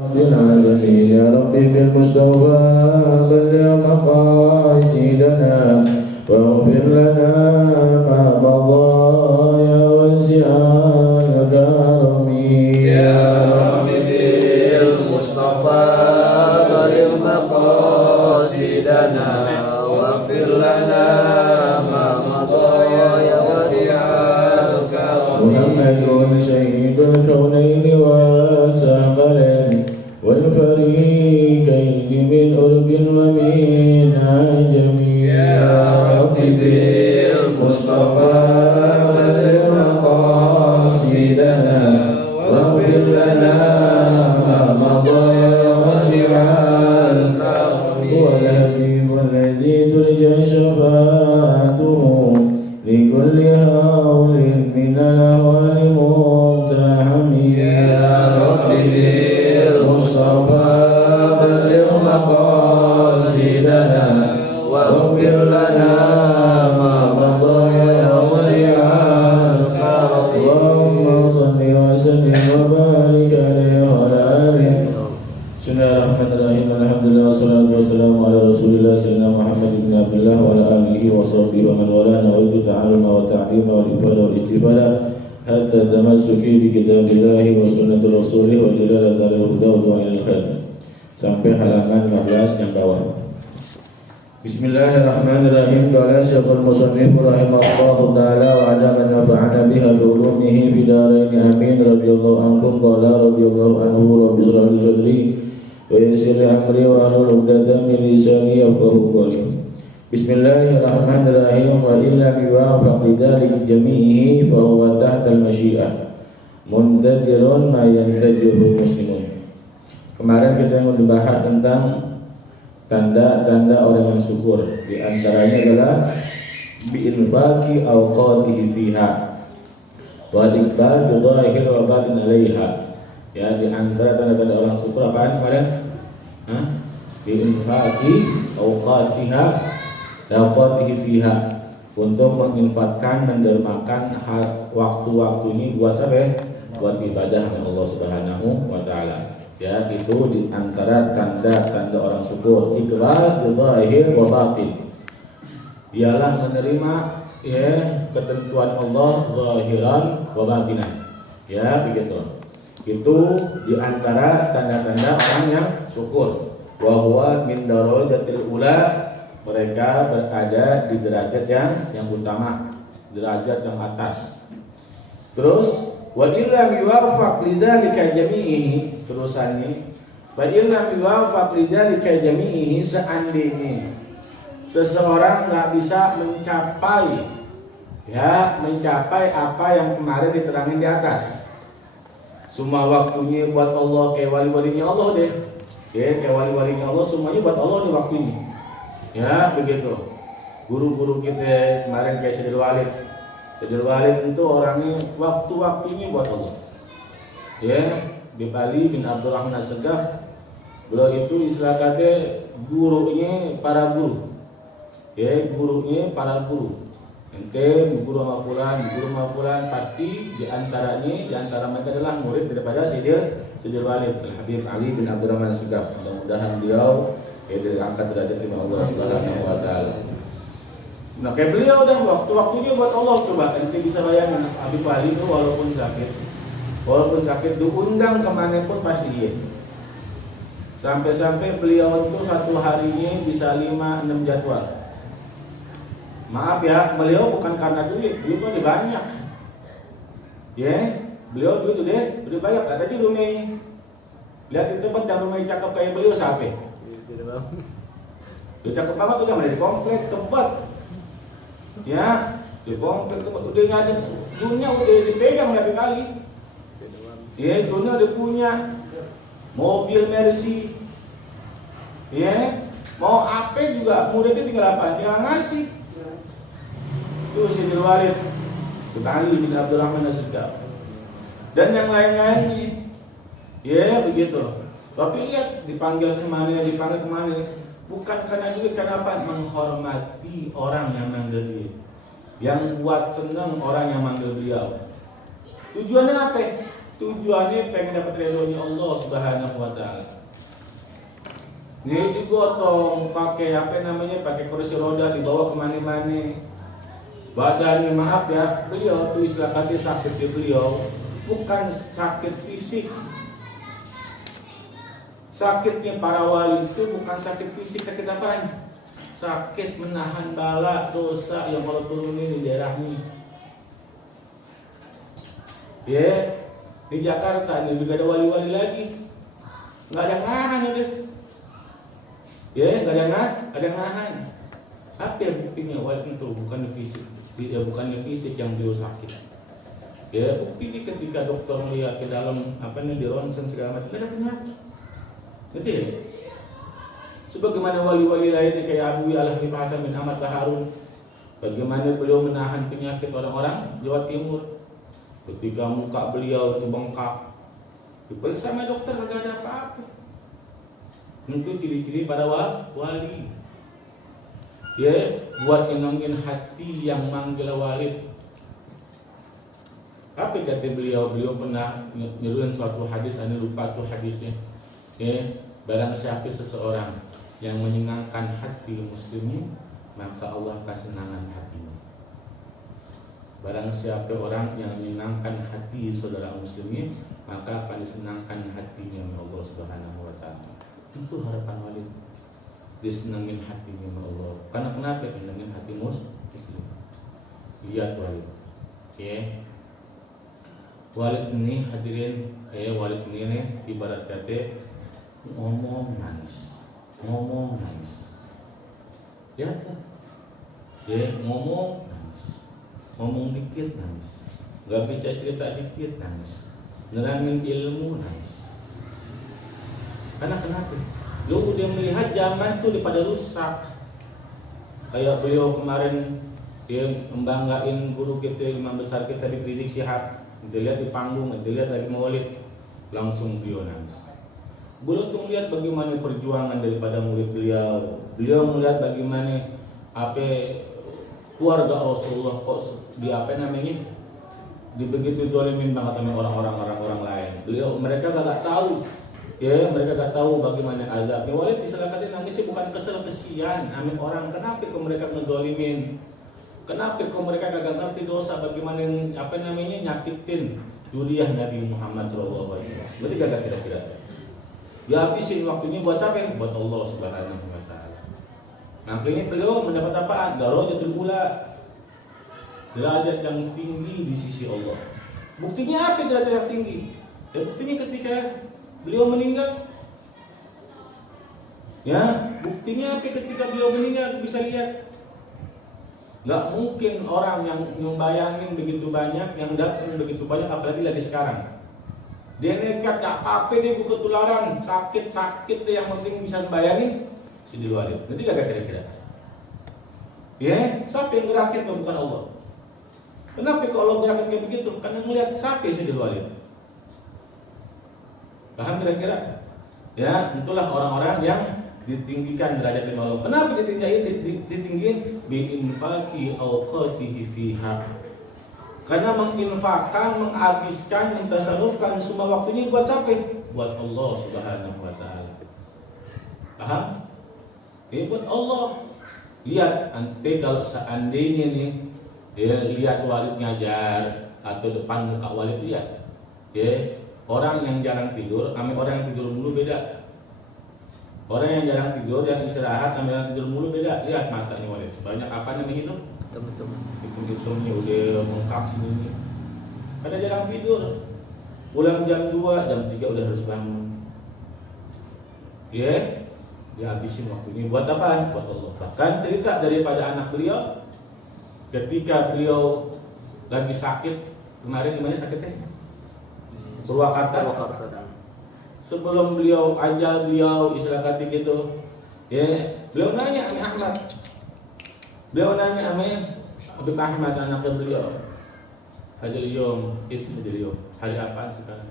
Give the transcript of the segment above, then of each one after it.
رب العالمين يا رب بالمصطفى بلغ مقاصدنا واغفر لنا ما مضى يا واسع الكرم يا رب بالمصطفى بلغ مقاصدنا واغفر لنا ما مضى يا واسع الكرم. محمد سيد الكونين والثقلين والفريقين من أرب ومن عجم يا رب بالمصطفى بلغ مقاصدنا واغفر لنا ما مضى يا واسع الكرم. هو الحبيب الذي ترجى شفاعته لكل هول من الأهوال مقتحم. يا رب بالمصطفى بلغ مقاصدنا واغفر لنا ما مضى يا واسع الكرم. اللهم صل وسلم وبارك عليه وعلى آله. Bismillahirrahmanirrahim. Alhamdulillah wassalatu wassalamu ala Rasulillah sayyidina Muhammad ibn Abdullah wa ala alihi wa sahbihi wa man wala. Nawaitu ta'alluma wa ta'lima wal ibadah wal istifadah hatta tamassuki bi kitabillahi wa sunnati rasulih wa dilalat ala huda wa du'a ilal khair. Sampai halaman 15 yang bawah. Bismillahirrahmanirrahim. Qala Syekhul Musannif rahimahullahu ta'ala wa 'ala man nafa'ana biha bi ulumihi fi darain amin. Radhiyallahu ankum qala radhiyallahu anhu rabbi shrah li sadri wa yassir li amri wa hlul 'uqdatam min lisani yafqahu qawli. Bismillahirrahmanirrahim. Wa illa biwafaq lidzalika jami'ihi fa huwa tahta al-masyiah muntadirun ma yantajihu muslimun. Kemarin kita membahas tentang tanda-tanda orang yang syukur. Di antaranya adalah bi'infaqi awqatihi fiha wal iqbal bi dhahir wa batin 'alaiha. Ya, di antara tanda-tanda orang syukur apaan kemarin? Bi'infaqi awqatihi fiha, untuk menginfakkan, mendermakan waktu-waktu ini buat siapa? Buat ibadah Allah Subhanahu wa taala. Ya, itu di antara tanda-tanda orang syukur. Iqbal zahir wa batin, ialah menerima ya ketentuan Allah zahiran wa batinan. Ya, begitu. Itu di antara tanda-tanda orang yang syukur. Wa huwa min darajatil ula, mereka berada di derajat yang utama, derajat yang atas. Terus wa illam yuwaffaq lidzalika jami'ihi, terusannya wa illam yuwaffaq lidzalika jami'ihi, seandainya seseorang enggak bisa mencapai apa yang kemarin diterangin di atas. Semua waktunya buat Allah, kayak wali-walinya Allah deh. Ya, kayak wali-walinya Allah semuanya buat Allah di waktunya. Ya, begitu. Guru-guru kita kemarin kayak Sayyidul Walid itu orangnya waktu-waktunya buat Allah. Ya, Bipali bin Abdurrahman As-Segaf, beliau itu istilah kata gurunya para guru. Ya, gurunya para guru. Ente guru mafulan pasti di antara mereka adalah murid daripada Sayyidul Walid Al-Habib Ali bin Abdurrahman As-Segaf. Mudah-mudahan beliau diangkat derajat oleh Allah Subhanahu wa taala. Nah, kayak beliau dah waktu-waktunya buat Allah. Coba ente bisa bayangin Habib Ali itu walaupun sakit diundang kemana pun pasti iya. Sampai-sampai beliau itu satu harinya bisa 5-6 jadwal. Maaf ya, beliau bukan karena duit tuh banyak. Ya, beliau duit deh, udah banyak. Ada di rumahnya. Lihat di tempat yang rumahnya cakep kayak beliau siapa? Dia cakep banget, udah mulai di komplek tempat. Ya, di komplek tempat udah ngadain dunia, udah dipegang berapa kali. Ya, dunia udah punya mobil Mercy. Ya, mau apa juga muridnya tinggal apa? Dia ngasih. Itu Sayyidul Walid Ali bin Abdurrahman As-Segaf dan yang lain-lainnya. Ya, begitu. Tapi lihat dipanggil kemana, bukan karena duit, kenapa? Menghormati orang yang manggil dia, yang buat senang orang yang manggil beliau. Tujuannya apa? tujuannya pengen dapat ridhonya Allah Subhanahu wa taala. Jadi digotong pakai pakai kursi roda, dibawa kemana-mana. Badannya maaf ya, beliau tuh istilah kata sakitnya beliau bukan sakit fisik. Sakitnya para wali itu bukan sakit fisik, sakit apaan? Sakit menahan bala dosa yang kalau turunin di daerahnya. Ya, di Jakarta ini juga ada wali-wali lagi, nggak ada nahan udah. Ya, nggak ada nahan. Apa yang buktinya wali itu bukan fisik, bukan fisik yang beliau sakit. Ya, buktinya ketika dokter melihat ke dalam di ronsen segala macam ada penyakit. Betul ya? Sebagaimana wali-wali lainnya kayak Abu Ya'la bin Hasan bin Ahmad Baharun, bagaimana beliau menahan penyakit orang-orang Jawa Timur. Ketika muka beliau itu bengkak, diperiksa sama dokter nggak ada apa-apa. Itu ciri-ciri pada wali. Ya, buat nyenengin hati yang manggil wali. Apa kata beliau? Beliau pernah nyeruin suatu hadis, ane lupa tuh hadisnya. Ya, barang siapa seseorang yang menyenangkan hati muslimin, maka Allah akan senangan hatinya. Barang siapa orang yang menyenangkan hati saudara muslimin, maka akan disenangkan hatinya oleh Allah Subhanahu wa taala. Itu harapan wali. Disenangin hatinya oleh Allah. Karena kenapa disenangin hati muslim? Lihat wali. Oke. Wali ini hadirin, wali ini ibarat kata ngomong nangis. Lihat kan? Ngomong dikit nangis, gak bisa cerita dikit nangis, nerangin ilmu nangis. Karena kenapa? Lu dia melihat zaman tuh daripada rusak. Kayak beliau kemarin dia membanggain guru kita, imam besar kita di Rizik Syihab. Kita lihat di panggung, kita lihat lagi maulid, langsung beliau nangis. Beliau tuh melihat bagaimana perjuangan daripada murid beliau. Beliau melihat bagaimana keluarga Rasulullah kok di begitu dolimin banget sama orang-orang lain. Mereka gak tahu, mereka gak tahu bagaimana azabnya. Walid diselamatkan nangisnya bukan kesel, kesian amin orang. Kenapa kok mereka ngedolimin? Kenapa kok mereka gak ngerti dosa bagaimana nyakitin duriah Nabi Muhammad SAW? Berarti gak kira-kira. Dihabisin waktunya buat siapa? Buat Allah Subhanahu wa taala. Nah, ini beliau mendapat apaan? Darajatul ula. Derajat yang tinggi di sisi Allah. Buktinya apa derajat yang tinggi? Ya buktinya ketika beliau meninggal. Ya, buktinya apa ketika beliau meninggal? Bisa lihat. Gak mungkin orang yang membayangin begitu banyak, yang datang begitu banyak, apalagi lagi sekarang. Dia nekat, gak apa-apa deh gue ketularan, sakit deh, yang penting bisa bayangin si Dilwalid. Nanti gak kira-kira. Ya, siapa yang gerakin kalau bukan Allah? Kenapa kalau gerakin kayak begitu? Karena ngelihat siapa si Dilwalid. Paham kira-kira? Ya, itulah orang-orang yang ditinggikan derajat Allah. Kenapa ditinggiin? Bi'infaqi awqatihi fiha. Karena menginfakkan, menghabiskan, mentasarufkan semua waktunya buat siapa? Buat Allah Subhanahu wa taala. Paham? Ini buat Allah. Lihat, nanti kalau seandainya nih, lihat Walid ngajar atau depan muka Walid, lihat. Orang yang jarang tidur, sama orang yang tidur mulu beda. Orang yang jarang tidur, yang istirahat, sama yang tidur mulu beda. Lihat matanya Walid. Banyak apa namanya itu? Teman-teman. Hitung-hitungnya udah bengkak sini. Karena jarang tidur. Pulang jam 2, jam 3 udah harus bangun. Dia habisin waktunya buat apaan? Buat Allah. Bahkan cerita daripada anak beliau, ketika beliau lagi sakit, kemarin gimana sakitnya? Purwakarta. Sebelum beliau ajal beliau istilah kata gitu, beliau nanya sama Ahmad. Beliau nanya sama Habib Ahmad anaknya beliau. Hari apaan sekarang?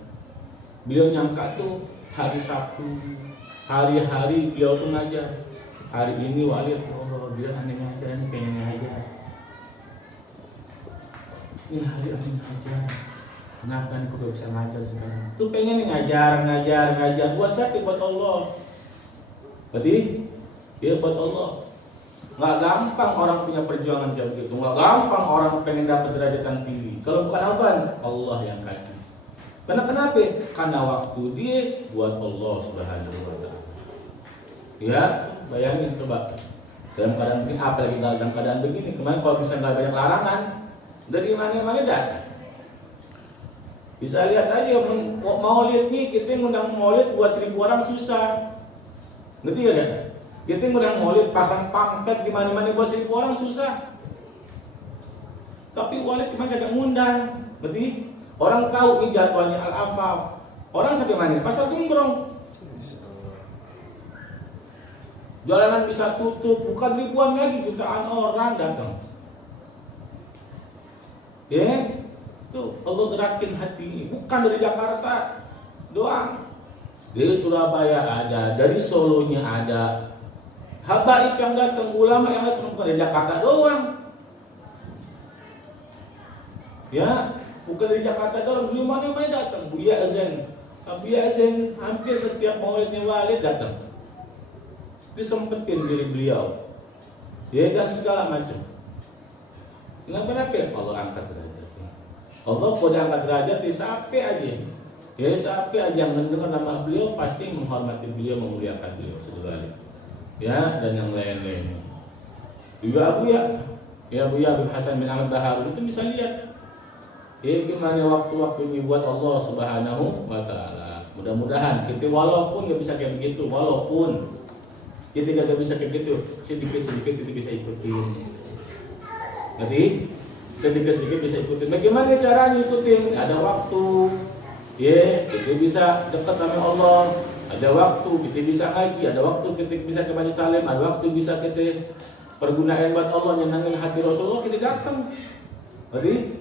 Beliau nyangka tuh hari Sabtu, hari-hari beliau tuh ngajar. Hari ini Walid, dia aneh ngajar, ini pengen ngajar. Ini hari aneh ngajar. Kenapa nih kok gak bisa ngajar sekarang? Tuh pengen nih ngajar. Buat siapa? Buat Allah. Berarti dia buat Allah. Nggak gampang orang punya perjuangan kayak begitu. Nggak gampang orang pengen dapat derajat yang tinggi. Kalau bukan Allah yang kasih. Karena kenapa? Karena waktu dia buat Allah Subhanahu wa ta'ala. Ya, bayangin coba. Dalam keadaan begini, apalagi dalam keadaan begini. Kemarin kalau misalnya nggak banyak larangan, dari mana-mana datang. Bisa lihat aja maulid nih, kita ngundang maulid buat 1000 orang susah. Ngerti gak? Kita ngundang maulid pasang pamflet di mana-mana buat 1000 orang susah. Tapi walid cuma kagak ngundang. Berarti orang tahu nih jadwalnya Al-Afaf. Orang sampai mana? Pasar Gembrong. Jalanan bisa tutup, bukan ribuan lagi, jutaan orang datang. Ya, tuh Allah gerakin hati ini. Bukan dari Jakarta doang. Dari Surabaya ada, dari Solonya ada. Habaib yang datang, ulama yang datang, bukan dari Jakarta doang. Ya, bukan dari Jakarta doang, beliau mana-mana datang. Buya Azan hampir setiap maulidnya Walid datang. Disempetin diri beliau, ya, dan segala macam. Kenapa? Allah angkat derajatnya. Allah pada angkat derajat di siapa aja. Ya, siapa aja yang mendengar nama beliau pasti menghormati beliau, memuliakan beliau, saudara. Ya, dan yang lain-lain. Juga Buya Habib Hasan bin Ahmad Bahar itu bisa lihat. Ya, gimana waktu-waktu ini buat Allah Subhanahu wa ta'ala. Mudah-mudahan kita walaupun gak bisa kayak begitu, walaupun kita gak bisa kayak gitu, sedikit-sedikit kita bisa ikutin. Jadi sedikit-sedikit bisa ikutin. Bagaimana caranya ikutin? Ada waktu, ya, kita bisa dekat sama Allah. Ada waktu kita bisa ngaji, ada waktu kita bisa ke Majelis Taklim, ada waktu bisa kita pergunakan buat Allah, nyenangin hati Rasulullah, kita datang. Jadi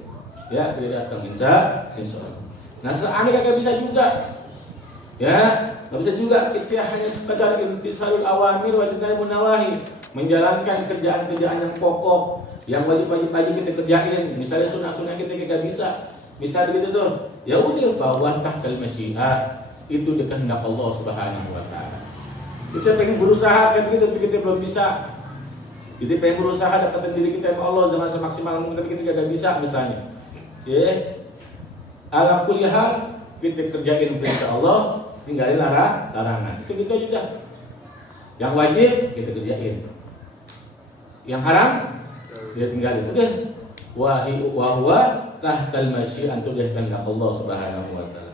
ya kita datang, insya Allah. Nah, seandainya gak bisa juga, ya, nggak bisa juga kita hanya sekedar imtisalul awamir wa tanahul nawahi, menjalankan kerjaan-kerjaan yang pokok, yang wajib-wajib aja kita kerjain. Misalnya sunnah-sunnah kita gak bisa, misalnya gitu tuh, ya udah bahwa tahtal masyiah, itu kehendak Allah Subhanahu wa ta'ala. Kita pengen berusaha kayak begitu, tapi kita belum bisa. Kita pengen berusaha deketin diri kita sama Allah dengan semaksimal mungkin, tapi kita gak bisa misalnya. Ya, ala kulli hal kita kerjain perintah Allah, tinggalin larangan. Itu kita juga. Yang wajib kita kerjain. Yang haram kita tinggalin. Udah. Wa huwa tahtal masyi'ah, itu kehendak Allah Subhanahu wa ta'ala.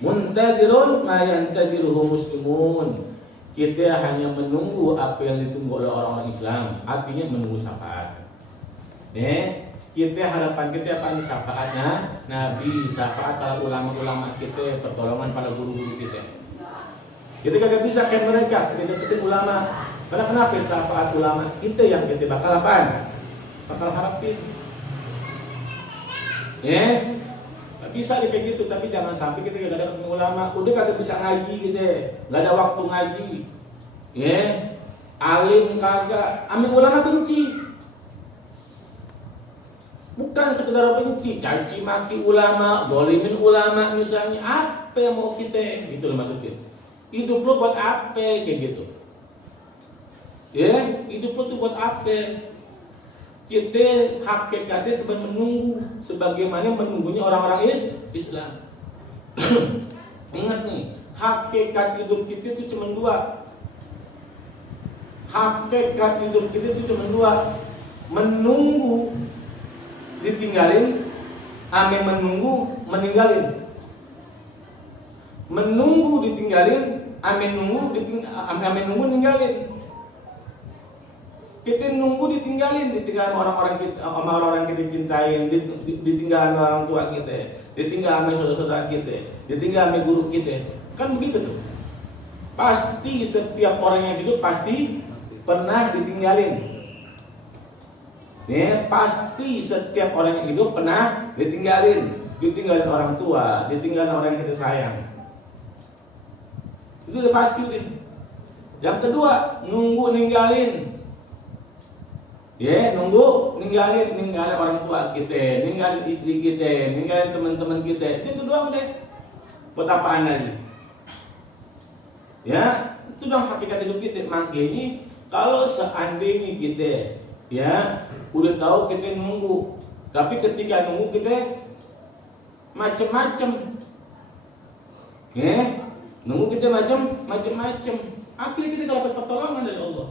Muntadirun ma yantadiruhu muslimun. Kita hanya menunggu apa yang ditunggu oleh orang-orang Islam, artinya menunggu syafaat. Kita harapan kita apa nih? Syafaatnya Nabi, syafaat para ulama-ulama kita, pertolongan para guru-guru kita. Kita kagak bisa kayak mereka, kita deketin ulama. Karena kenapa? Syafaat ulama kita yang kita bakal apaan? Bakal harapin. Gak bisa deh kayak gitu, tapi jangan sampai kita gak ada ketemu ulama, udah kagak bisa ngaji gitu, gak ada waktu ngaji, alim kagak, ambil ulama benci, bukan sekedar benci, caci maki ulama, dolimin ulama misalnya, apa yang mau kita, gitu loh maksudnya, hidup lo buat apa kayak gitu, hidup lo tuh buat apa? Kita hakikatnya sebagai menunggu, sebagaimana menunggunya orang-orang Islam. Ingat nih, hakikat hidup kita itu cuma dua. Hakikat hidup kita itu cuma dua. Menunggu ditinggalin, ame menunggu meninggalin. Menunggu ditinggalin, ame nunggu ninggalin. Kita nunggu ditinggalin orang-orang kita, sama orang-orang kita cintain, ditinggalin orang tua kita, ditinggalin saudara-saudara kita, ditinggalin guru kita. Kan begitu tuh. Pasti setiap orang yang hidup pasti pernah ditinggalin. Pasti setiap orang yang hidup pernah ditinggalin orang tua, ditinggalin orang yang kita sayang. Itu udah pasti. Yang kedua, nunggu ninggalin. Ya, nunggu ninggalin orang tua kita, ninggalin istri kita, ninggalin teman-teman kita. Itu doang deh. Buat apaan lagi? Ya, itu doang hakikat hidup kita. Makanya kalau seandainya kita ya udah tahu kita nunggu, tapi ketika nunggu kita macem-macem, ya, nunggu kita macem-macem. Akhirnya kita gak dapat pertolongan dari Allah.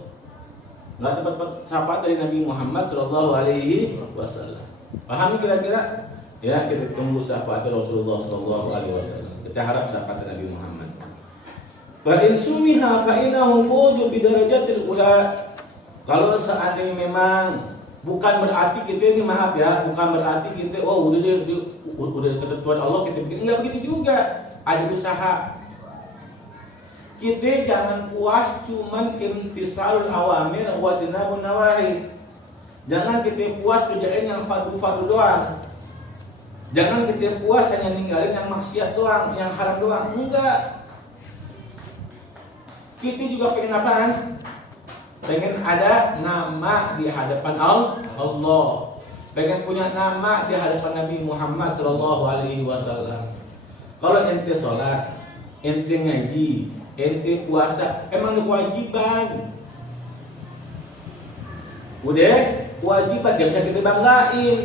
Nggak dapat syafaat dari Nabi Muhammad Shallallahu Alaihi Wasallam. Paham kira-kira? Ya, kita tunggu syafaat Rasulullah Shallallahu Alaihi Wasallam. Kita harap syafaat Nabi Muhammad. Fa in sumiha fa innahu fuzu bi darajatil ula. Kalau seandainya memang bukan berarti kita ini maaf ya, bukan berarti kita udah ketentuan Allah kita bikin, enggak begitu juga. Ada usaha. Kita jangan puas cuman imtisalul awamir wa tinabun nawahi. Jangan kita puas kerjain yang fardu-fardu doang. Jangan kita puas hanya ninggalin yang maksiat doang, yang haram doang. Enggak. Kita juga pengen apaan? Pengen ada nama di hadapan Allah. Pengen punya nama di hadapan Nabi Muhammad sallallahu alaihi wasallam. Kalau ente sholat, ente ngaji, ente puasa, emang itu kewajiban. Udah, kewajiban gak bisa kita banggain.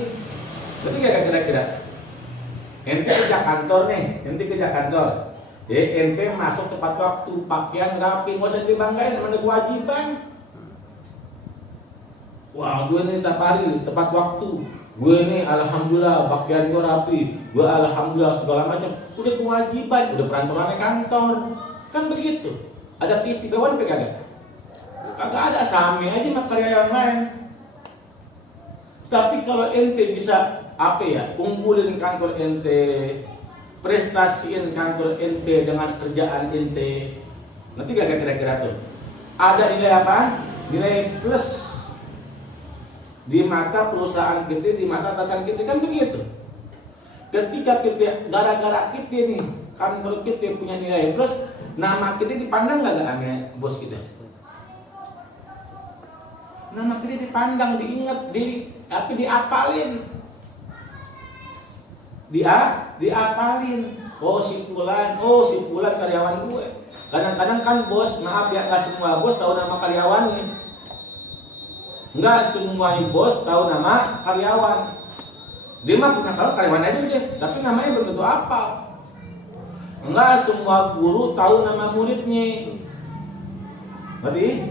Berarti gak kira-kira? Ente kerja kantor nih, ente kerja kantor. Ente masuk tepat waktu, pakaian rapi, gak usah dibanggain, emang itu kewajiban. Wah, gue nih tiap hari tepat waktu. Gue nih alhamdulillah pakaian gue rapi. Gue alhamdulillah segala macam. Udah kewajiban, udah peraturannya kantor. Kan begitu. Ada keistimewaan apa kagak? Kagak ada, sami aja sama karya yang lain. Tapi kalau ente bisa apa ya? Unggulin kantor ente, prestasiin kantor ente dengan kerjaan ente. Nanti gak kira-kira tuh. Ada nilai apa? Nilai plus di mata perusahaan kita, di mata atasan kita, kan begitu. Ketika kita gara-gara kita nih kantor kita punya nilai plus, nama kita dipandang nggak sama bos kita? Nama kita dipandang, diingat, diapalin, diapalin. Oh si fulan karyawan gue. Kadang-kadang kan bos, maaf ya, nggak semua bos tahu nama karyawannya. Enggak semuanya bos tahu nama karyawan. Dia mah punya karyawan aja deh, tapi namanya belum tentu apa. Enggak semua guru tahu nama muridnya. Berarti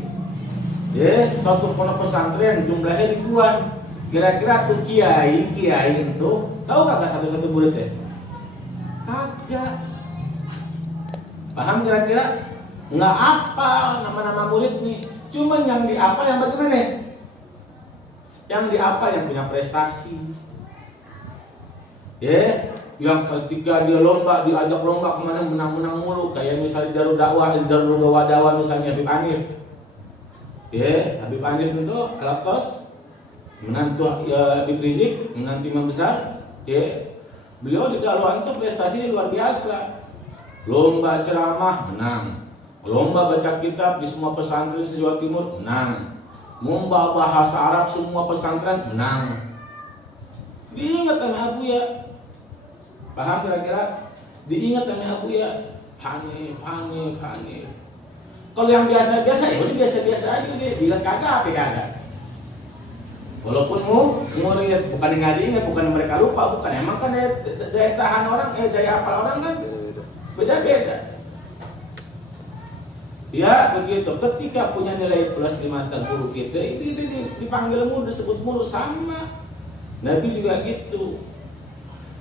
ya, suatu pondok pesantren jumlahnya ribuan. Kira-kira tuh kiai itu tahu kagak satu-satu muridnya? Kagak. Paham kira-kira? Enggak apal nama-nama muridnya. Cuman yang diapal yang bagaimana? Yang diapal yang punya prestasi, ya, yang ketika dia lomba, diajak lomba kemana menang-menang mulu, kayak misalnya Darul Dakwah, Darul Dakwah misalnya Habib Hanif, ya, Habib Hanif itu Al-Aqtas, menantu ya Habib Rizik, menantu imam besar, ya, beliau di Dakwah itu prestasinya luar biasa, lomba ceramah menang, lomba baca kitab di semua pesantren se-Jawa Timur menang. Membawa bahasa Arab semua pesantren menang. Diingat sama Abu ya. Paham kira-kira? Diingat sama Abu ya. Hanif. Kalau yang biasa-biasa ya udah biasa-biasa aja deh. Diingat kagak apa kagak. Walaupun murid bukan nggak diingat, bukan mereka lupa, bukan. Emang kan daya tahan orang, daya hafal orang kan beda-beda. Ya begitu, ketika punya nilai plus di mata guru kita, itu dipanggil mulu, disebut mulu sama. Nabi juga gitu.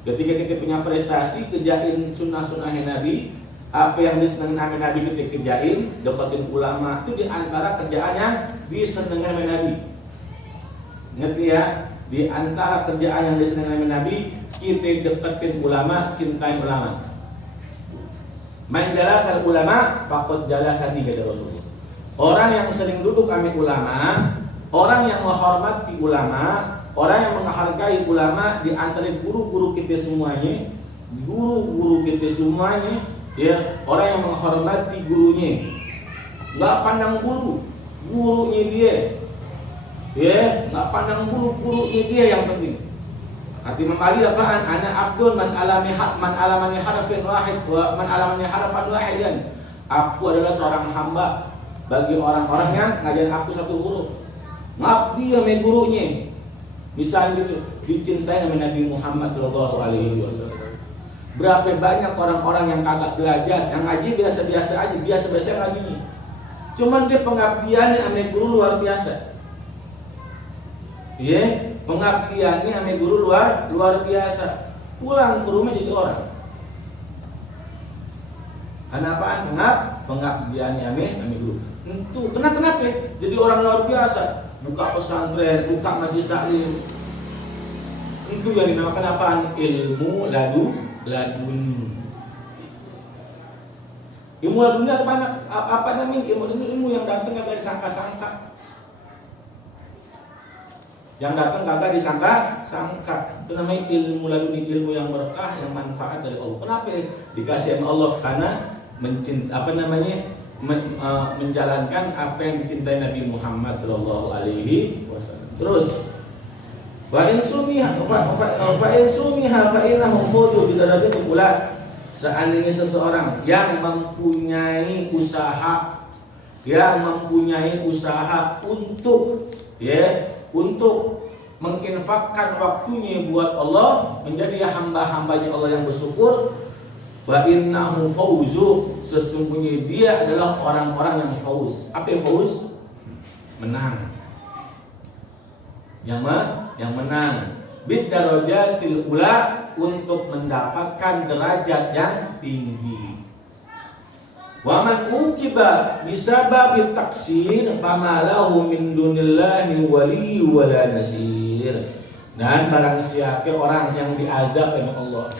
Ketika kita punya prestasi, kerjain sunnah-sunnahnya Nabi, apa yang disenangi sama Nabi kita kerjain, deketin ulama, itu diantara kerjaan yang disenangi sama Nabi. Ngerti ya? Di antara kerjaan yang disenangi sama Nabi, kita deketin ulama, cintain ulama. Man jalasal ulama faqad jalasani kata Rasulullah. Orang yang sering duduk sama ulama, orang yang menghormati ulama, orang yang menghargai ulama di antara guru-guru kita semuanya, ya, orang yang menghormati gurunya. Enggak pandang gurunya dia. Ya, nggak pandang buruk-buruknya dia yang penting. Kata Imam Ali apaan? Ana abdun man alamani harfan wahid wa man alamani harfan wahidan. Aku adalah seorang hamba bagi orang-orang yang ngajarin aku satu huruf. Ngabdi sama gurunya. Misalnya gitu, dicintai sama Nabi Muhammad SAW. Berapa banyak orang-orang yang kagak belajar, yang ngaji biasa-biasa aja, biasa-biasa ngajinya. Cuman dia pengabdiannya sama guru luar biasa. Iya, pengabdiannya sama guru luar biasa. Pulang ke rumah jadi orang. Kenapa? Pengabdiannya sama guru. Itu kenapa? Jadi orang luar biasa. Buka pesantren, buka majelis taklim. Itu yang dinamakan apaan? Ilmu ladun. Ilmu ladunnya apa namanya? Ilmu yang datang kagak disangka-sangka. Yang datang kagak disangka-sangka. Itu namanya ilmu laduni, ilmu yang berkah, yang manfaat dari Allah. Kenapa? Dikasih sama Allah karena menjalankan apa yang dicintai Nabi Muhammad SAW. Terus wa in sumiha fa innahu fawju bi darajatil ula. Seandainya seseorang yang mempunyai usaha untuk menginfakkan waktunya buat Allah, menjadi hamba-hambanya Allah yang bersyukur, wa innahu fawzu, sesungguhnya dia adalah orang-orang yang fauz. Apa yang fauz? Menang. Yang menang. Bid darajatil ula, untuk mendapatkan derajat yang tinggi. Wa man uqiba bisababit taksir famalahu min dunillahi wali wala nasir. Dan barang siapa orang yang diazab oleh Allah,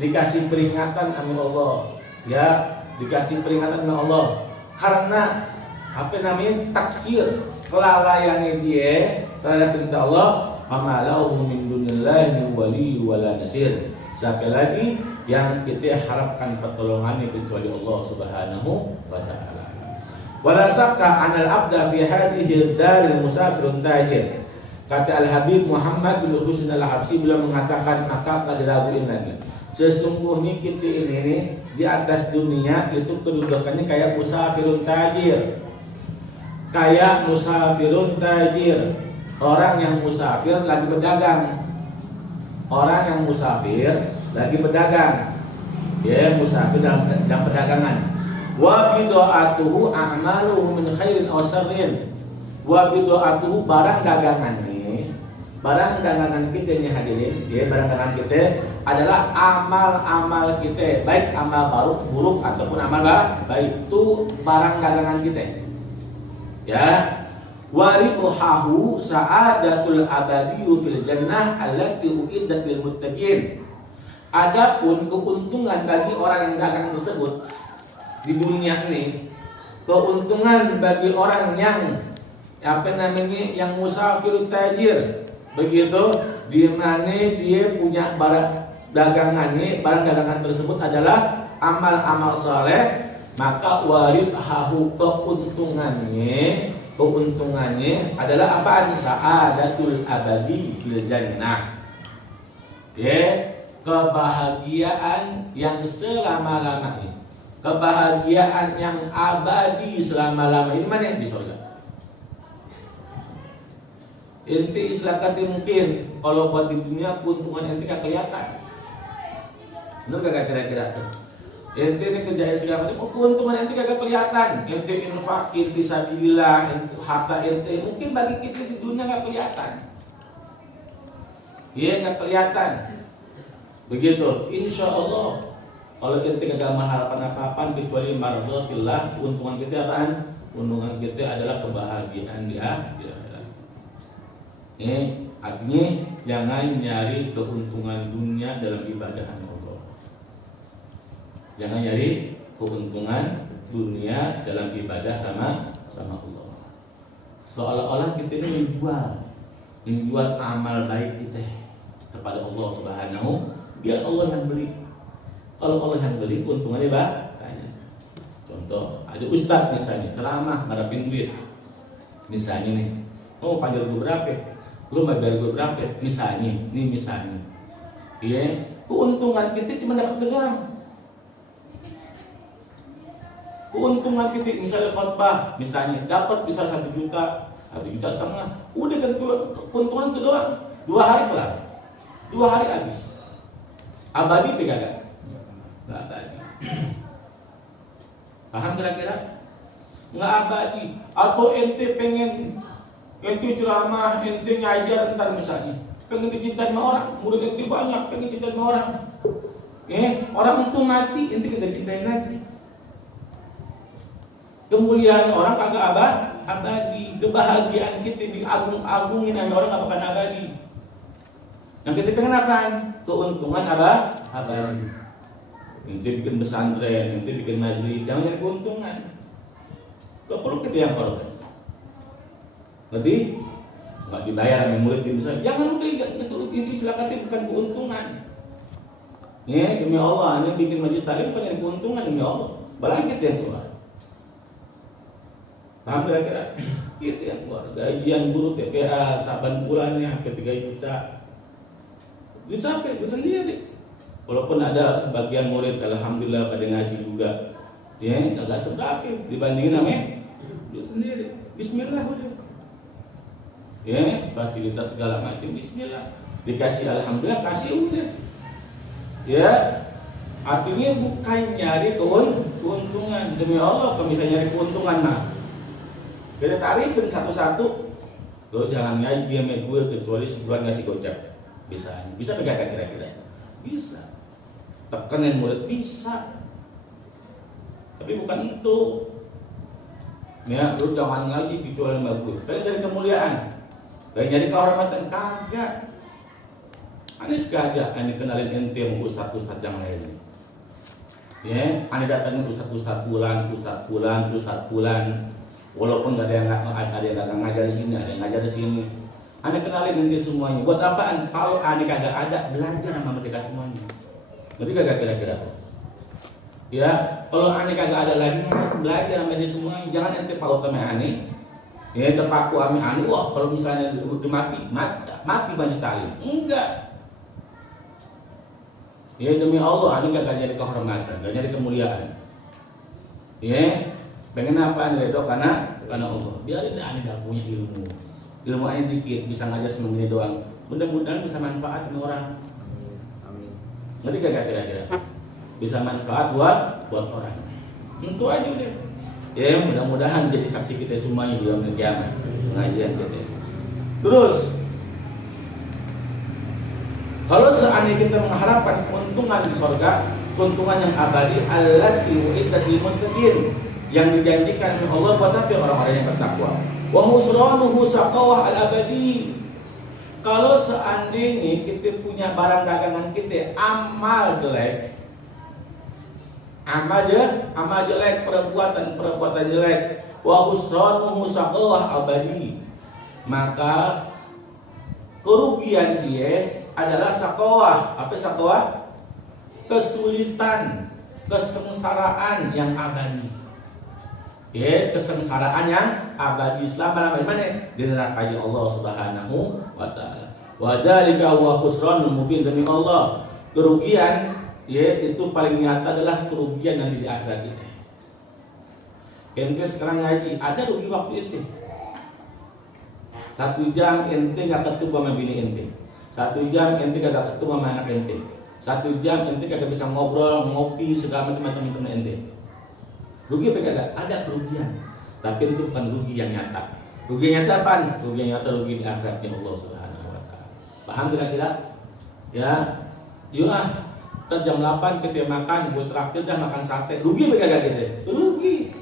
dikasih peringatan sama Allah, ya, dikasih peringatan sama Allah karena apa namanya? Taksir, kelalaiannya dia terhadap perintah Allah, amalahu min dunillahi wali wala nasir. Sekali lagi yang kita harapkan pertolongannya kecuali Allah Subhanahu wa taala. Wala sakka anal abda fi hadhihi ad-daril musafirun tajir. Kata Al-Habib Muhammad bin Husain Al-Habsyi beliau mengatakan, maka tak diraguin lagi. Sesungguhnya kita ini nih di atas dunia itu kedudukannya kayak musafirun tajir. Kayak musafirun tajir. Orang yang musafir lagi berdagang. Orang yang musafir lagi berdagang. Ya, musafir dalam perdagangan. Wa bid'atuhu a'maluhu min khairin aw syarrin. Wa bid'atuhu, barang dagangannya. Barang dagangan kita nih hadirin, ya, barang dagangan kita adalah amal-amal kita, baik amal buruk ataupun amal baik, itu barang dagangan kita. Ya. Waribuhahu sa'adatul abadiyyu fil jannah allati uiddat lil muttaqin. Adapun keuntungan bagi orang yang dagang tersebut di dunia ini, keuntungan bagi orang yang yang musafir tajir, begitu, di mana dia punya barang dagangan tersebut adalah amal-amal saleh, maka waribuhahu, keuntungannya adalah apa? Sa'adatul abadi fil jannah. Ya, kebahagiaan yang selama-lamanya. Kebahagiaan yang abadi selama-lamanya. Ini mana? Di surga. Ente istilahkan mungkin kalau buat di dunia keuntungan ente gak kelihatan. Bener gak kira-kira tuh? Ente ini kerjain segala macam, keuntungan ente kagak kelihatan. Ente infakin fisabilillah, harta ente mungkin bagi kita di dunia gak kelihatan. Iya, gak kelihatan. Begitu, insya Allah kalau ente kagak mengharapkan apa-apa kecuali mardhatillah, keuntungan kita apaan? Keuntungan kita adalah kebahagiaan di akhirat. Artinya jangan nyari keuntungan dunia dalam ibadah Allah. Jangan nyari keuntungan dunia dalam ibadah sama Allah. Seolah-olah kita ini menjual amal baik kita kepada Allah Subhanahu, biar Allah yang beli. Kalau Allah yang beli, keuntungannya banyak. Contoh, ada ustadz misalnya ceramah ngarepin duit. Misalnya nih, Oh panjang gue berapa? Lu mau bayar gue berapa? Misalnya, iya, keuntungan kita cuma dapat doang. Keuntungan kita misalnya khotbah, misalnya dapat bisa 1 juta, 1,5 juta, udah kan keuntungan itu doang. 2 hari kelar, 2 hari habis. Abadi pegangan, nggak abadi. Paham kira-kira? Nggak abadi. Atau ente pengen ente ceramah, ente ngajar ntar misalnya, pengen dicintai sama orang, murid ente banyak, pengen cintai sama orang. Orang itu mati, ente kagak cintain lagi. Kemuliaan orang kagak abadi, kebahagiaan kita diagung-agungin sama orang gak akan abadi. Yang kita pengen apaan? Keuntungan abadi. Ente bikin pesantren, ente bikin majelis, jangan nyari keuntungan. Gak perlu kita yang korban. Berarti nggak dibayar sama murid misalnya, jangan udah itu silakan bukan keuntungan. Demi Allah, ini bikin majelis taklim bukan nyari keuntungan demi Allah. Balik kita yang keluar. Paham kira-kira? Itu yang keluar. Gajian guru TPA saban bulannya hampir 3 juta. Dicapai sendiri. Walaupun ada sebagian murid alhamdulillah pada ngasih juga. Agak seberapa dibandingin namanya dia sendiri. Bismillah udah. Fasilitas segala macam bismillah. Dikasih alhamdulillah, kasih udah. Artinya bukan nyari keuntungan. Demi Allah kalau misalnya nyari keuntungan kita tarifin satu-satu. Lo jangan ngaji sama gue kecuali sebulan ngasih gocap. Bisa pegang kira-kira? Bisa. Tekanin murid bisa. Tapi bukan itu. Lo jangan ngaji kecuali sama gue. Kalian cari kemuliaan. Kalian nyari kehormatan, kagak. Aneh sekali ini kenalin ente sama ustaz-ustaz yang lain. Aneh datangin ustaz-ustaz bulan. Walaupun gak ada yang ngajar di sini, ada yang ngajar di sini. Aneh kenalin ente semuanya. Buat apaan? Kalau aneh kagak ada, belajar sama mereka semuanya. Ngerti kagak kira-kira? Kalau aneh kagak ada lagi, belajar sama dia semuanya. Jangan ente paut sama aneh. Terpaku sama aneh. Wah, kalau misalnya mati banyak sekali. Enggak. Demi Allah, aneh gak nyari kehormatan, gak nyari kemuliaan. Pengen apa nih Redo? Karena Allah. Biarin aneh gak punya ilmu aneh dikit, bisa ngajar seminggu doang. Mudah-mudahan bisa manfaat sama orang. Amin. Ngerti gak kira-kira? Bisa manfaat buat orang. Itu aja udah. Mudah-mudahan jadi saksi kita semuanya di yaumil kiamat. Pengajian kita. Terus kalau seandainya kita mengharapkan keuntungan di surga, keuntungan yang abadi, allati uiddat lil muttaqin, yang dijanjikan oleh Allah buat siapa? Orang-orang yang bertakwa. Wa husranuhu saqawah al-abadi. Kalau seandainya kita punya barang dagangan kita amal jelek, perbuatan jelek, wa husranuhu saqawah abadi, maka kerugian dia adalah saqawah. Apa saqawah? Kesulitan, kesengsaraan yang abadi. Kesengsaraan yang abadi selama mana? Di neraka Allah Subhanahu wa taala. Wa dzalika wa khusranul mubin, demi Allah kerugian itu paling nyata adalah kerugian nanti di akhirat ini. Ente sekarang ngaji, ada rugi waktu itu. 1 jam ente gak ketemu sama bini ente. 1 jam ente gak ketemu sama anak ente. 1 jam ente gak bisa ngobrol, ngopi, segala macam teman ente. Rugi apa kagak? Ada kerugian. Tapi itu bukan rugi yang nyata. Rugi yang nyata apaan? Rugi yang nyata rugi di akhiratnya Allah Subhanahu wa taala. Paham kira-kira? Yuk jam 8 kita makan, buat traktir dah makan sate. Rugi apa kagak kita? Rugi.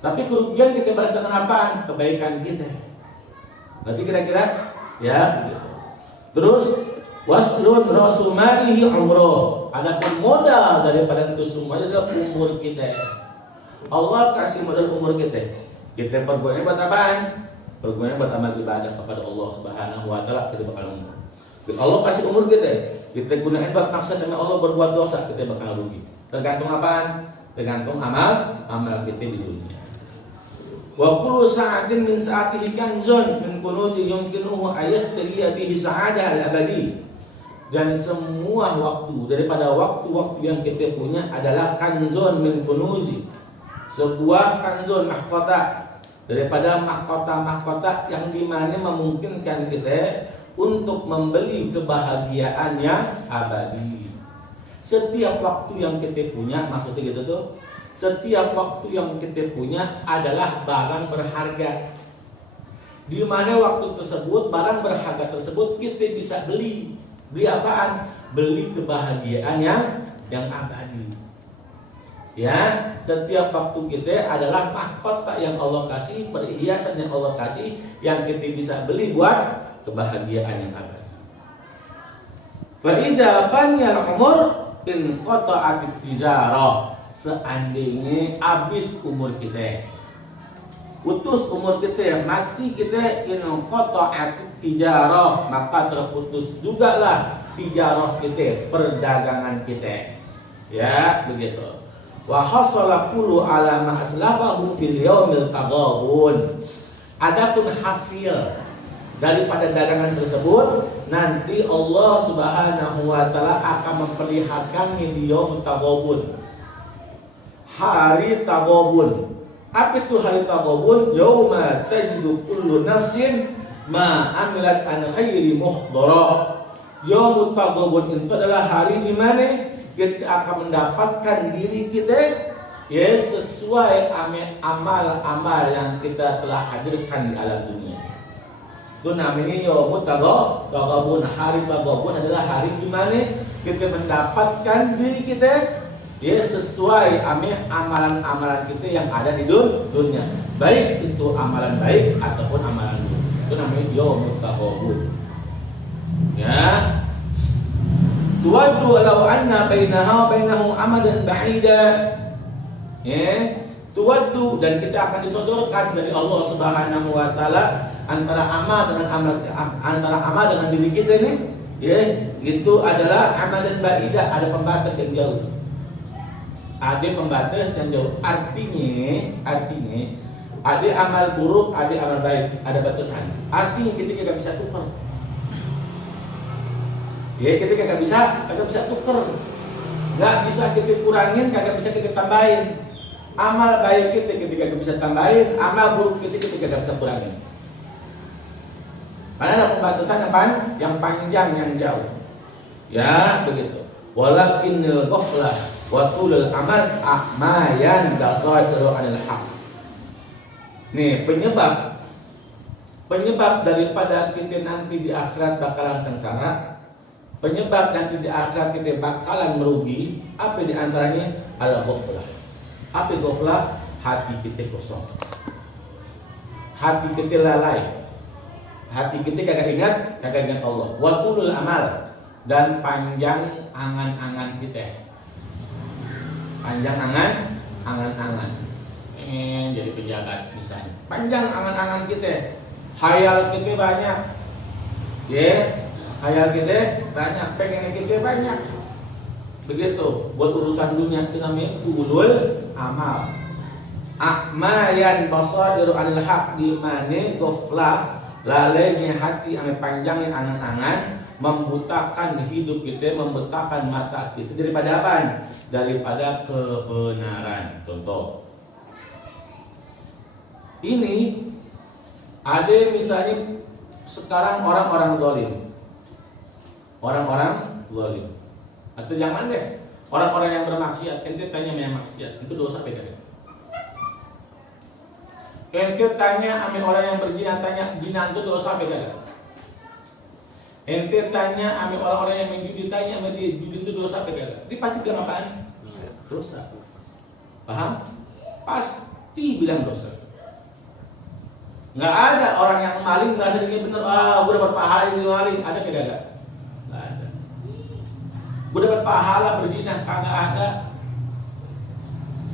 Tapi kerugian kita balas dengan apaan? Kebaikan kita. Berarti kira-kira begitu. Terus waslun rasumalihi umroh. Adapun modal daripada itu semua adalah umur kita. Allah kasih modal umur kita. Kita pergunakan buat apaan? Pergunakan buat amal ibadah kepada Allah Subhanahu wa taala, kita bakal umur. Allah kasih umur kita gunakan buat maksud dengan Allah berbuat dosa, kita bakal rugi. Tergantung apaan? Tergantung amal kita di dunia. Wa kullu sa'atin min sa'atihi kanzun min kunuzi yumkinuhu ayastariya bihi sa'adah al-abadi. Dan semua waktu daripada waktu-waktu yang kita punya adalah kanzun min kunuzi, sebuah kanzun mahkota daripada mahkota-mahkota yang dimana memungkinkan kita untuk membeli kebahagiaan yang abadi. Setiap waktu yang kita punya, maksudnya gitu tuh, setiap waktu yang kita punya adalah barang berharga. Di mana waktu tersebut, barang berharga tersebut kita bisa beli. Beli apaan? Beli kebahagiaan yang abadi. Ya, setiap waktu kita adalah mahkota yang Allah kasih, perhiasan yang Allah kasih, yang kita bisa beli buat kebahagiaan yang abadi. Fa idza fanyal umur in qata'at tijarah. Seandainya habis umur kita, putus umur kita, mati kita, in qata'at tijarah, maka terputus juga lah tijarah kita, perdagangan kita. Ya, begitu. Wa hasala kullu ala ma aslafahu fil yaumil taghabun. Adapun hasil daripada dagangan tersebut nanti Allah Subhanahu wa taala akan memperlihatkannya di yaumil taghabun. Hari taghabun. Apa itu hari taghabun? Yauma tajidu kullu nafsin ma amilat an khairi muhdara. Yaumut taghabun itu adalah hari di mana kita akan mendapatkan diri kita ya sesuai amal-amal yang kita telah hadirkan di alam dunia. Itu namanya yaumut taghabun. Hari taghabun adalah hari di mana kita mendapatkan diri kita ya sesuai amalan-amalan kita yang ada di dunia, baik itu amalan baik ataupun amalan buruk. Itu namanya yaumut taghabun. Ya, tuwaddu law anna bainaha wa bainahu amadan ba'ida. Ya, tuwaddu, dan kita akan disodorkan dari Allah Subhanahu wa taala antara amal dengan diri kita nih, ya, itu adalah amadan ba'ida, ada pembatas yang jauh. Ada pembatas yang jauh. Artinya ada amal buruk, ada amal baik, ada batasan. Artinya kita tidak bisa tukar. Ya, kita kagak bisa tukar. Nggak bisa kita kurangin, kagak bisa kita tambahin. Amal baik kita kagak bisa tambahin, amal buruk kita kagak bisa kurangin. Karena ada pembatasan yang panjang, yang jauh. Ya, begitu. Walakinnal ghaflah wa tulul amal a'mayan dasairu anil haq. Nih, penyebab daripada kita nanti di akhirat bakalan sengsara, penyebab nanti di akhirat kita bakalan merugi, apa di antaranya? Al-ghaflah. Apa ghaflah? Hati kita kosong. Hati kita lalai. Hati kita kagak ingat Allah. Wa tulul amal, dan panjang angan-angan kita. Panjang angan-angan. Ingin jadi pejabat misalnya. Panjang angan-angan kita. Khayal kita banyak. Ya, khayal kita banyak, pengen kita banyak. Begitu. Buat urusan dunia itu namanya ulul amal. A'mayan basairu anil haq, di mana ghaflah, lalainya hati, ame panjangnya angan-angan, membutakan hidup kita, membutakan mata kita daripada apa? Daripada kebenaran. Contoh, ini ada misalnya sekarang orang-orang zalim, atau jangan deh orang-orang yang bermaksiat. Ente tanya yang maksiat itu dosa beda. Ente tanya ame orang yang berzina, tanya zina itu dosa beda. Ente tanya ame orang-orang yang main judi, tanya ame dia judi itu dosa beda. Dia pasti bilang apaan? Dosa. Paham? Pasti bilang dosa. Nggak ada orang yang maling merasa dirinya benar. Gue dapat pahala ini maling, ada beda gak? Nggak ada. Gue dapat pahala berzina, kagak ada.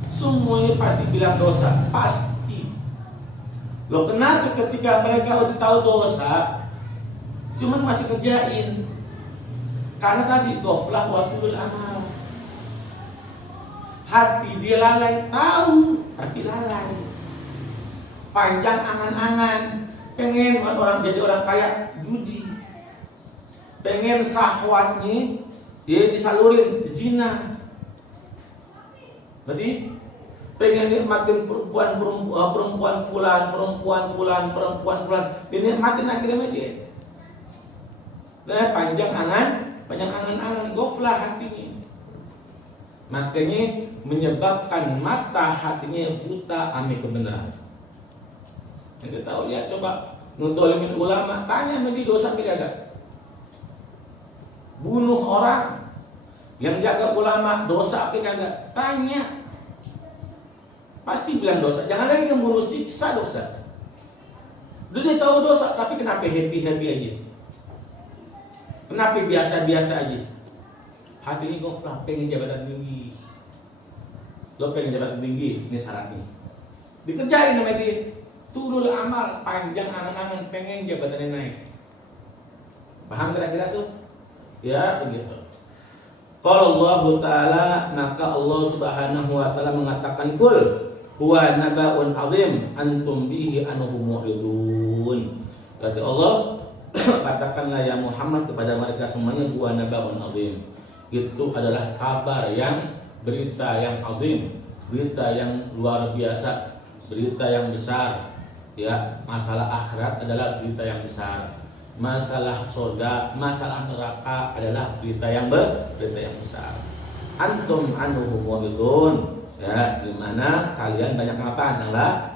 Semuanya pasti bilang dosa, pasti. Loh, kenapa ketika mereka udah tahu dosa, cuman masih kerjain? Karena tadi ghaflah wa tulul amal. Hati dia lalai, tahu tapi lalai. panjang angan-angan, pengen orang jadi orang kaya, judi, pengen syahwatnya dia disalurin zina, berarti pengen nikmatin perempuan fulan, dinikmatin akhirnya dia. Nah, panjang angan-angan, goflah hatinya. Makanya menyebabkan mata hatinya buta ame kebenaran. Kita tahu ya, coba nuntolimin ulama, tanya sama dia dosa kagak? Bunuh orang yang jaga ulama dosa kagak? Tanya. Pasti bilang dosa. Jangan lagi yang bunuh siksa dosa. Dia tahu dosa, tapi kenapa happy-happy aja? Kenapa biasa-biasa aja? Hati ini kok pengen jabatan tinggi. Lo pengen jabatan tinggi, ini syaratnya. Dikerjain sama dia. Turul amal, panjang angan-angan pengen jabatannya naik. Paham kira-kira tuh? Ya begitu. Kalau Allah Ta'ala, maka Allah Subhanahu Wa Ta'ala mengatakan kul huwa nabaun azim antum bihi anhu mu'ridun. Kata Allah, katakanlah ya Muhammad kepada mereka semuanya, huwa nabaun azim. Itu adalah kabar yang, berita yang azim, berita yang luar biasa, berita yang besar. Ya, masalah akhirat adalah berita yang besar. Masalah surga, masalah neraka adalah berita yang besar. Antum anhu mu'ridun. Ya, di mana kalian banyak apa? Yang lalai.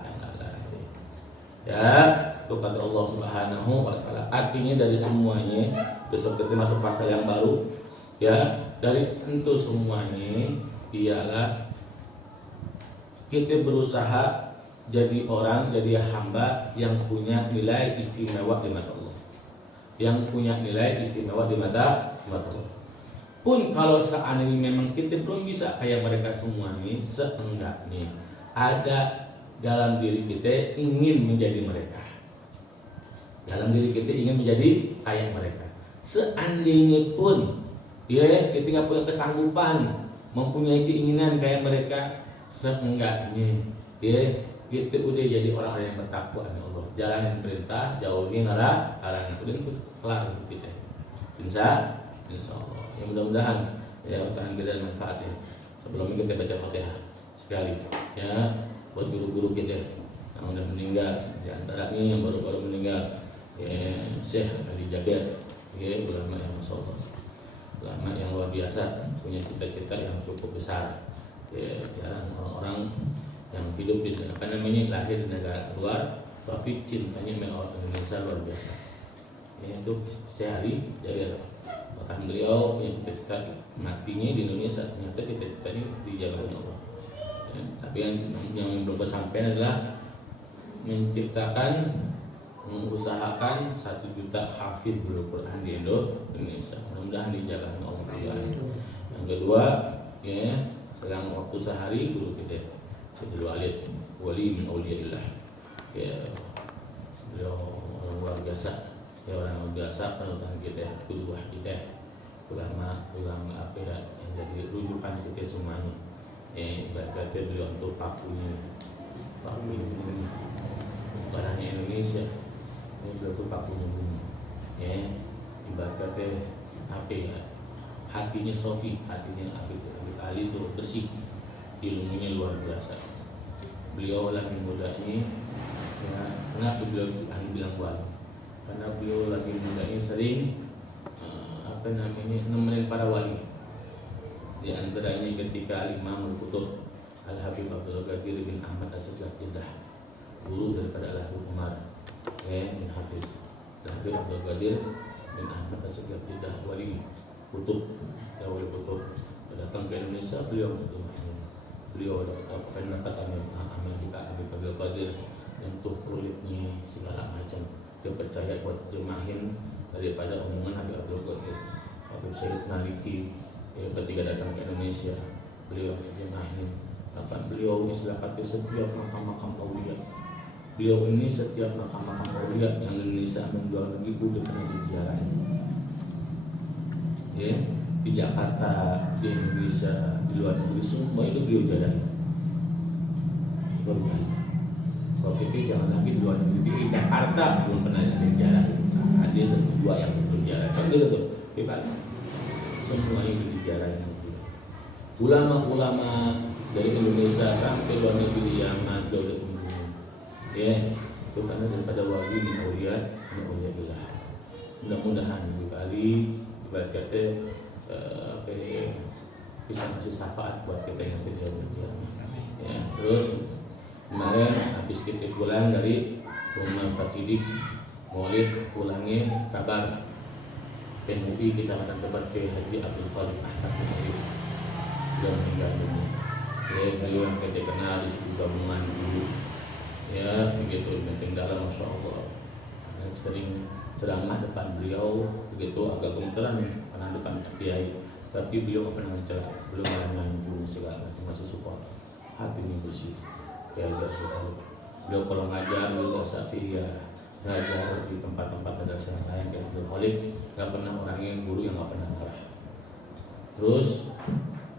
Ya, itu kata Allah Subhanahu wa Ta'ala. Artinya dari semuanya, besok kita masuk pasal yang baru. Ya, dari itu semuanya ialah kita berusaha jadi orang, jadi hamba yang punya nilai istimewa di mata Allah. Yang punya nilai istimewa di mata Allah. Pun kalau seandainya memang kita belum bisa kayak mereka semua nih, seenggaknya ada dalam diri kita ingin menjadi mereka. Dalam diri kita ingin menjadi kayak mereka. Seandainya pun ya kita nggak punya kesanggupan, mempunyai keinginan kayak mereka, seenggaknya ya kita udah jadi orang-orang yang bertakwa kepada Allah. Jalanin perintah, jauhin larangan. Udah itu kelar kita. Insya Allah. Ya mudah-mudahan ya utahan kita dan manfaatnya. Sebelumnya kita baca Fatihah sekali ya buat guru-guru kita yang udah meninggal, di antaranya yang baru-baru meninggal ya Syekh Ali Jabir, ya ulama yang masyaallah, ulama yang luar biasa, punya cita-cita yang cukup besar. Ya, orang-orang yang hidup di lahir di negara luar tapi cintanya sama orang Indonesia luar biasa. Ya, itu sehari Jabir. Bahkan beliau punya cita-cita matinya di Indonesia, ternyata cita-citanya dijabahin Allah. Ya, tapi yang belum sampai adalah menciptakan, mengusahakan 1 juta hafidhul Quran di Indonesia. Mudah-mudahan dijabahin Allah. Yang kedua, ya, selang waktu sehari guru kita Syekh Walid, wali min auliyaillah. Ya, beliau orang luar biasa. Ya, orang biasa panutan kita, qudwah kita, ulama apa ya, yang jadi rujukan kita semuanya. Ibaratnya beliau untuk pakunya barangnya Indonesia. Ini beliau untuk pakunya bumi. Ya, ibaratnya apa ya, hatinya Sofi, hatinya Habib Ali itu bersih, ilmunya luar biasa. Beliau lagi mudanya, ya, kenapa beliau bilang wali? Karena beliau lagi mudanya sering nemenin para wali. Di antaranya ketika Imam Al-Qutub Al-Habib Abdul Qadir bin Ahmad As-Segaf Jeddah, guru daripada Al-Habib Umar bin Hafiz. Al-Habib Abdul Qadir bin Ahmad As-Segaf Jeddah, wali kutub, ya wali kutub, datang ke Indonesia. Beliau dapat Habib Abdul Qadir untuk kulitnya segala macam. Dia percaya buat jemahin daripada omongan Habib Abdul Qadir. Habib Syed Maliki ya, ketika datang ke Indonesia, beliau jemahin. Bahkan beliau istilahkan setiap makam-makam aulia. Beliau ini setiap makam-makam aulia yang Indonesia menjual negeri udah pernah diziarahi. Ya, di Jakarta, di Indonesia, di luar negeri, semua itu beliau jadahi. Kalau kita jangan luar negeri di Jakarta belum pernah ada yang ziarah. Ada satu dua yang belum ziarah. Kan gitu tuh, di Bali. Semuanya diziarahin. Ulama-ulama dari Indonesia sampai luar negeri yang ada di dunia, ya itu karena daripada wali min auliya billah. Mudah-mudahan di Bali ibaratnya bisa kasih syafaat buat kita yang tidak berdiam. Ya, terus kemarin habis kita pulang dari rumah Ustaz Sidik Maulid, pulangnya kabar PMUI Kecamatan Tebet ke Haji Abdul Qadir Ahmad bin Arif sudah meninggal dunia. Ya, beliau yang kita kenal di sebuah gabungan dulu. Ya, begitu penting dalam, masya Allah. Sering ceramah depan beliau, begitu agak gemeteran karena depan kiai. Tapi beliau pernah mencelah, belum ada nyanjung segala macam, masih support. Hatinya bersih. Ya, beliau kalau ngajar beliau Safiyah, ngajar di tempat-tempat madrasah lain kayak Abdul Khalid, nggak pernah orangnya guru yang nggak pernah marah. Terus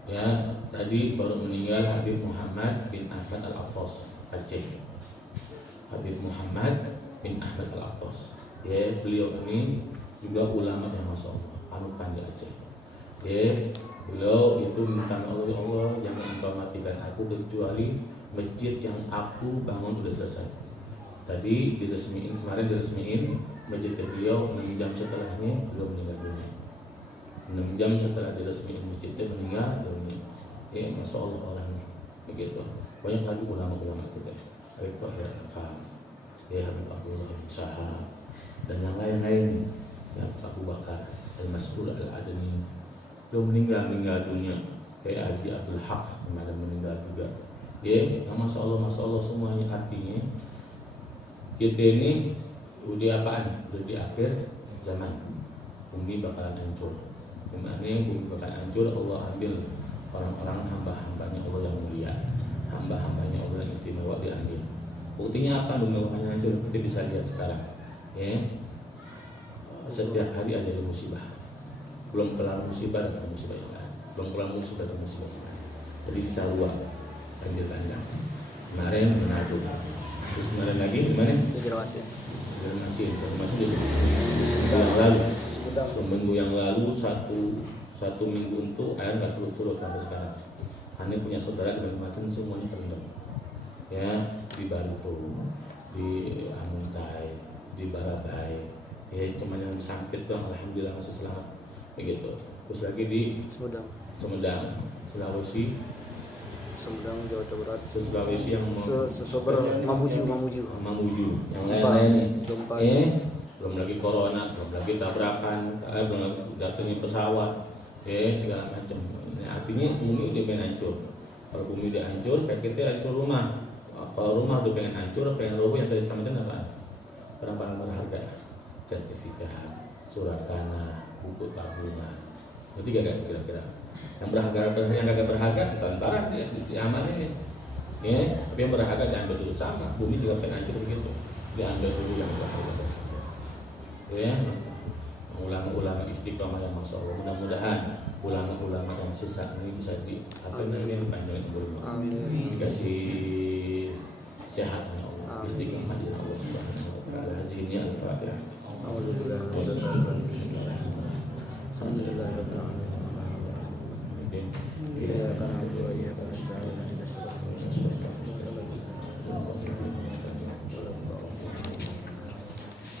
ya tadi baru meninggal Habib Muhammad bin Ahmad Al-Attas Aceh. Habib Muhammad bin Ahmad Al-Attas, ya beliau ini juga ulama yang masya Allah panutan di Aceh. Ya beliau itu minta Allah, ya Allah jangan engkau matikan aku kecuali masjid yang aku bangun sudah selesai. Tadi diresmiin, kemarin diresmiin masjid beliau, 6 jam setelahnya beliau meninggal dunia. 6 jam setelah diresmiin masjidnya meninggal dunia. Ya masya Allah orang begitu. Banyak lagi ulama-ulama kita, Habib Tahir Al-Kaf, ya Habib Abdullah bin Sahab, dan yang lain-lain, ya Abu Bakar Al-Mas'ud Al-Adani belum meninggal dunia. Kayak Haji Abdul Haq kemarin meninggal juga. Ya, yang masya Allah semuanya. Artinya kita ini udah apaan? Udah di akhir zaman. Bumi bakalan hancur. Gimana bumi bakalan hancur? Allah ambil orang-orang hamba-hambanya Allah yang mulia, hamba-hambanya Allah yang istimewa diambil. Buktinya apa bumi bakalan hancur? Kita bisa lihat sekarang. Ya, setiap hari ada musibah. Belum kelar musibah dan musibah yang lain. Belum kelar musibah dan musibah yang lain. Jadi di Salwa banjir bandang. Kemarin Manado. Terus kemarin lagi kemarin Banjarmasin di yang lalu, seminggu yang lalu satu minggu untuk air nggak surut sampai sekarang. Hanya punya saudara di Banjarmasin semuanya terendam. Ya di Barito, di Amuntai, di Barabai. Ya cuma yang sampit tuh alhamdulillah masih selamat begitu. Terus lagi di Sumedang, Sulawesi, Jawa Barat, Sulawesi yang Mamuju, yang lain-lain belum lagi corona, belum lagi tabrakan, belum lagi datangnya pesawat, segala macam. Artinya bumi udah pengen hancur. Kalau bumi udah hancur, kayak kita hancur rumah. Kalau rumah udah pengen hancur, pengen roboh, yang tadi sama apa? Barang-barang berharga, sertifikat, surat tanah, buku tabungan. Jadi gak kira-kira yang berharga, yang gak berharga tentara diamanin nih. Ya, tapi yang berharga diambil dulu sama. Bumi juga pengen hancur begitu. Diambil dulu yang berharga tersebut. Ya, ulama-ulama istiqomah yang masya Allah. Mudah-mudahan ulama-ulama yang sisa ini bisa dipanjangin umurnya. Dikasih sehat oleh Allah. Istiqomah di Allah Subhanahu wa taala. Ini Al-Fatihah.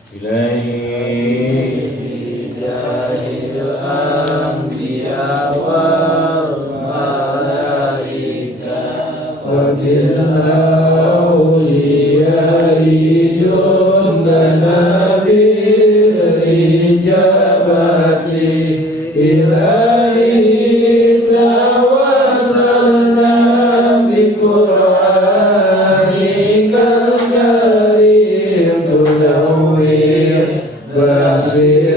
Ilahi jahil anbiya wal malaika wa bil awliya jundana bil ijabati ilahi tawassalna bi Qur'anikal karim tunawwir basir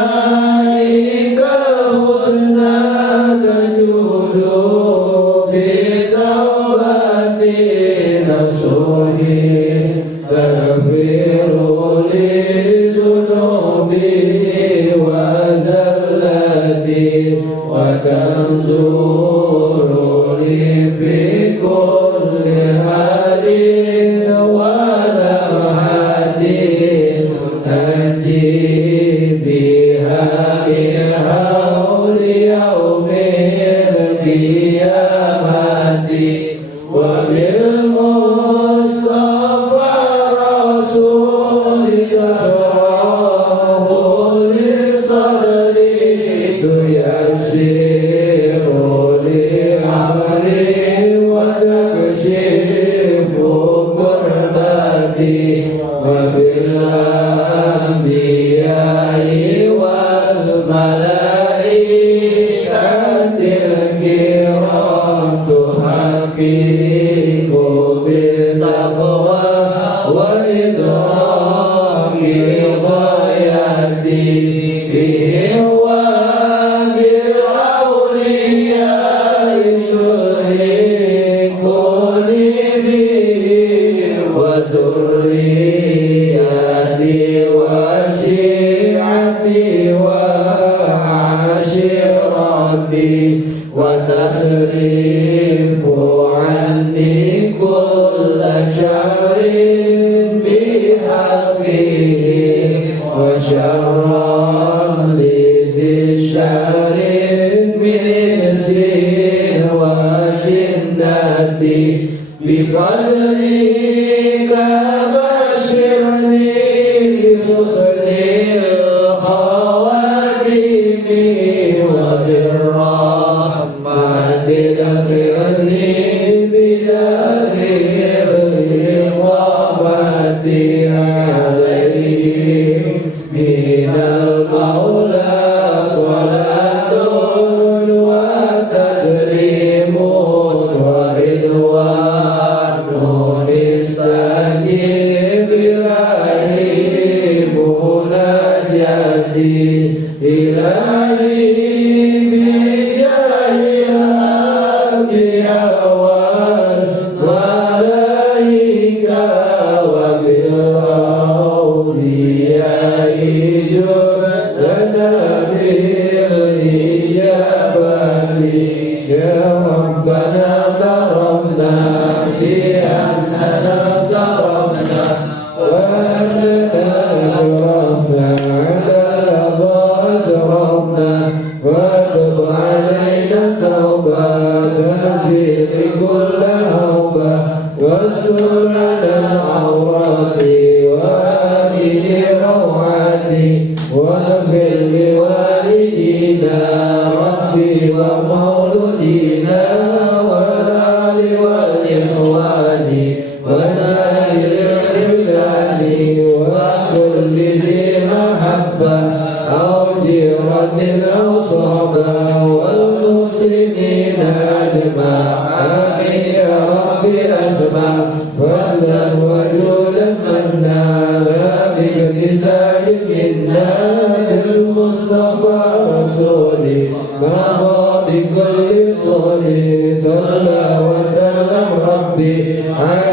بأسمائك الحسنى تجود بتوبة نصوح تغفر لي ذنوبي وزلتي وتنصرني في كل حال ولمحة أنجي بها من حول يوم القيامة وبالمصطفى رسولك صراه لصدري تيسر لي أمري وتكشف كربتي وبالأنبياء والملائكة الكرام تحقق بالتقوى وإدراك غايتي بهم وبالأولياء تلحقني بهم وذريتي وشيعتي وعشيرتي وتصرف عني كل شر بحقه وشرا لذي الشر من إنس وجنة بفضلك بشرني بحسن الخواتم وبالرحمة اغفرني بلا الرغبة عليه من المولى صلاة وتسليم ورضوان استجيب إلهي مناجاتي إلهي بجاه الأنبياء والملائكة وبالأولياء جدنا بالإجابة يا ربنا اعترفنا بأننا اعترفنا وأننا أسرفنا على الله أسرفنا وتب علينا توبة تنزل كل هوبة واستر لنا العورات وآمن روعاتي واغفر لوالدينا ربي ومولودينا والآل والإخوان وسائر الخلان وكل ذي محبة أو جيرة أو صحبة والمسلمين أجمع آمين يا ربي أسمع فضلا وجودا منا بابتسام منا بالمصطفى رسولي ما بكل صولي صلى وسلم ربي على